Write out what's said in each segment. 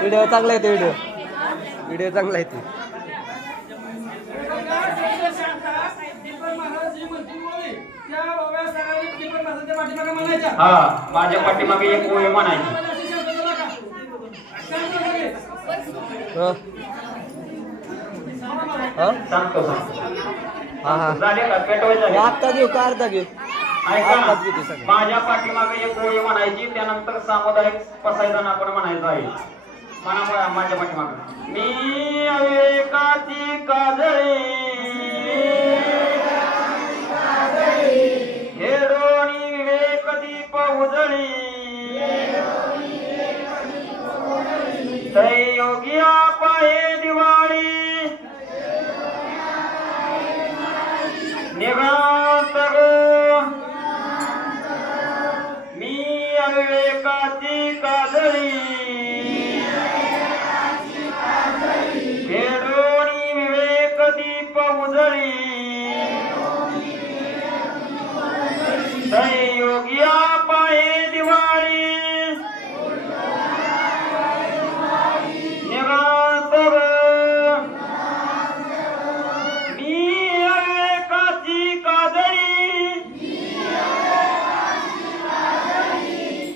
video चांगला येते video चांगला येते हा माझ्या पाठीमागे एक ओळ म्हणायची सांगतो झाले का पेटवायचं आत्ता घेऊ का अर्धा घेऊ माझ्या पाठीमागे एक ओळ म्हणायची त्यानंतर सामुदायिक पसायदान आपण म्हणायचं आहे म्हणा माझ्या पाठीमागे मी अविवेकाची काजळी हेडोनी विवेक दीप उजळी योगिया पाये दिवाळी निघात मी अविवेकाची काजळी हेडोनी विवेक दीप उजळी योगिया पाये दिवाळी निघात मी अविवेकाची काजळी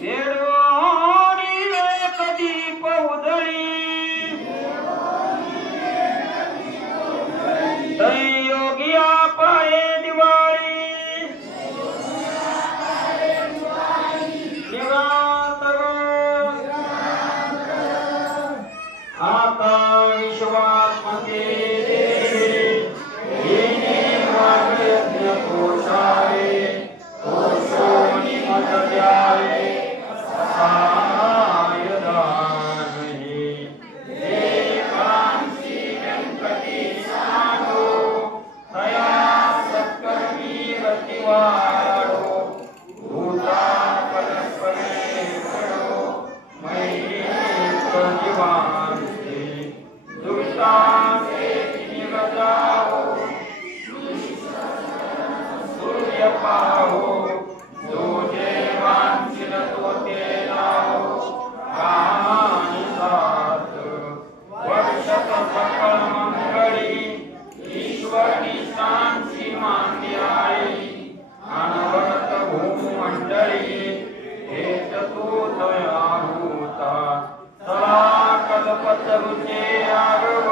हेडोनी विवेक दीप उजळी योगिया पाये दिवाळी आता विश्वात्मके येणे वाग्यज्ञ कोशारे कोशोनी मदद्यारे सहायदानहि एकांशी व्यंकटी साधो तया सत्कर्मी रतिवाडो भूता परस्परे पडो मैत्रीत जीवांते दुष्टांते निगजाओ सूर्य पाहो जो देवांचिल तोते लाओ कामानि सात वर्षत सकल मंगळी ईश्वरी शांती मांद्याई अनवरत भूमंडळी हेत तू दयाभूता सला कल्पतरुचे आगव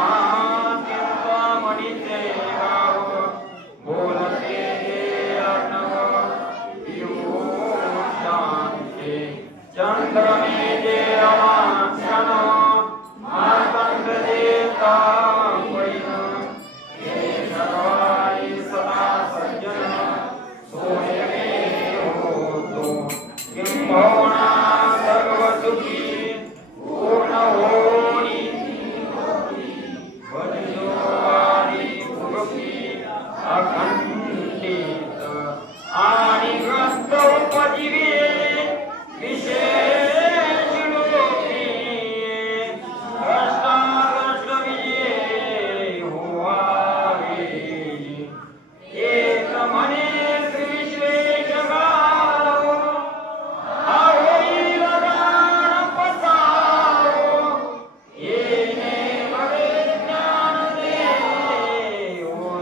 चेतनात्यंत मणिचे गाव बोलते जे अर्णव पिऊ शांते चंद्रमे जे अवाक्षण मार्तंड देता पैन हे सर्वाई सदा सज्जन सोयमे होतो किंभवना सर्व सुखी पूर्ण होणी वज्रवारी पुरुषी अखंडित आणि ग्रंथ उपजीवे विशेष लोकी कष्टाकष्ट विजय होवावे एक म्हणे श्री विश्वेश गाव होईल गाण पसारो येणे भवे ज्ञान दे ओ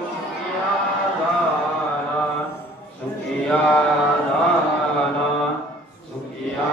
सुखिया झाला सुखिया